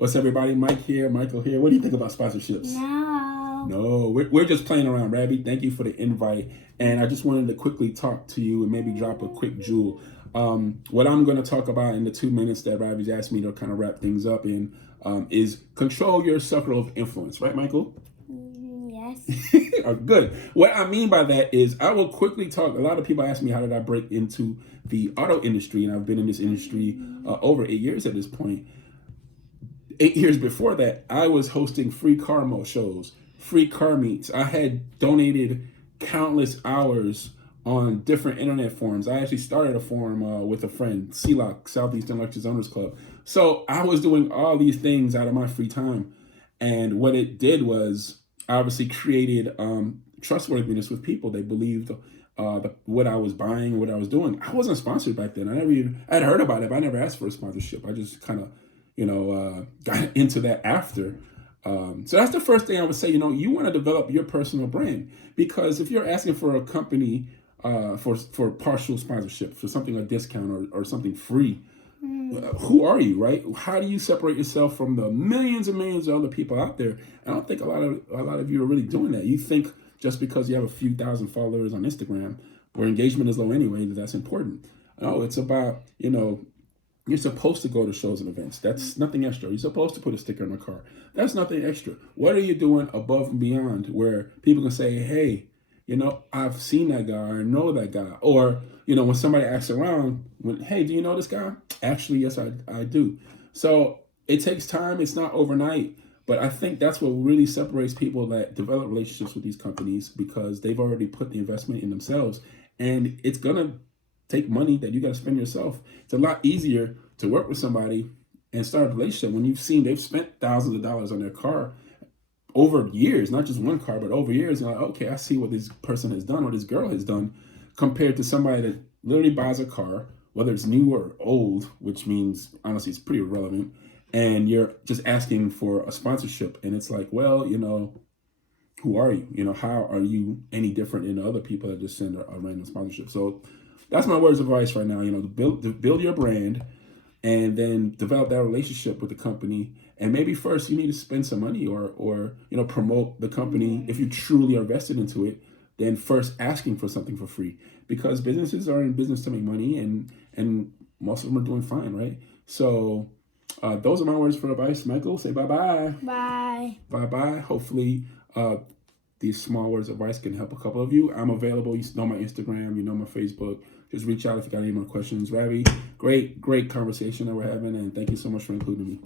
What's everybody? Mike here, Michael here. What do you think about sponsorships? No, we're just playing around, Rabbi. Thank you for the invite. And I just wanted to quickly talk to you and maybe drop a quick jewel. What I'm going to talk about in the 2 minutes that Rabbi's asked me to kind of wrap things up in is control your circle of influence. Right, Michael? Yes. Good. What I mean by that is I will quickly talk. A lot of people ask me how did I break into the auto industry, and I've been in this industry over 8 years at this point. 8 years before that, I was hosting free car mo shows, free car meets. I had donated countless hours on different internet forums. I actually started a forum with a friend, CLOC, Southeastern Lectures Owners Club. So I was doing all these things out of my free time. And what it did was obviously created trustworthiness with people. They believed what I was buying, what I was doing. I wasn't sponsored back then. I'd heard about it, but I never asked for a sponsorship. I just kind of, got into that after. So that's the first thing I would say. You want to develop your personal brand, because if you're asking for a company for partial sponsorship, for something, a discount or something free, who are you, right? How do you separate yourself from the millions and millions of other people out there? I don't think a lot of you are really doing that. You think just because you have a few thousand followers on Instagram, where engagement is low anyway, that's important. No, it's about, you're supposed to go to shows and events. That's nothing extra. You're supposed to put a sticker on a car. That's nothing extra. What are you doing above and beyond where people can say, hey, I've seen that guy or know that guy? Or, when somebody asks around, hey, do you know this guy? Actually, yes, I do. So it takes time. It's not overnight. But I think that's what really separates people that develop relationships with these companies, because they've already put the investment in themselves. And it's going to take money that you got to spend yourself. It's a lot easier to work with somebody and start a relationship when you've seen they've spent thousands of dollars on their car over years, not just one car, but over years. And like, okay, I see what this person has done or this girl has done, compared to somebody that literally buys a car, whether it's new or old, which means honestly it's pretty irrelevant, and you're just asking for a sponsorship. And it's like, well, who are you? How are you any different than other people that just send a random sponsorship? So that's my words of advice right now. Build your brand, and then develop that relationship with the company. And maybe first you need to spend some money or promote the company. If you truly are vested into it, then first asking for something for free, because businesses are in business to make money, and most of them are doing fine, right? So those are my words for advice. Michael, say bye-bye. Bye. Bye-bye. Hopefully these small words of advice can help a couple of you. I'm available. You know my Instagram. You know my Facebook. Just reach out if you got any more questions. Ravi, great conversation that we're having, and thank you so much for including me.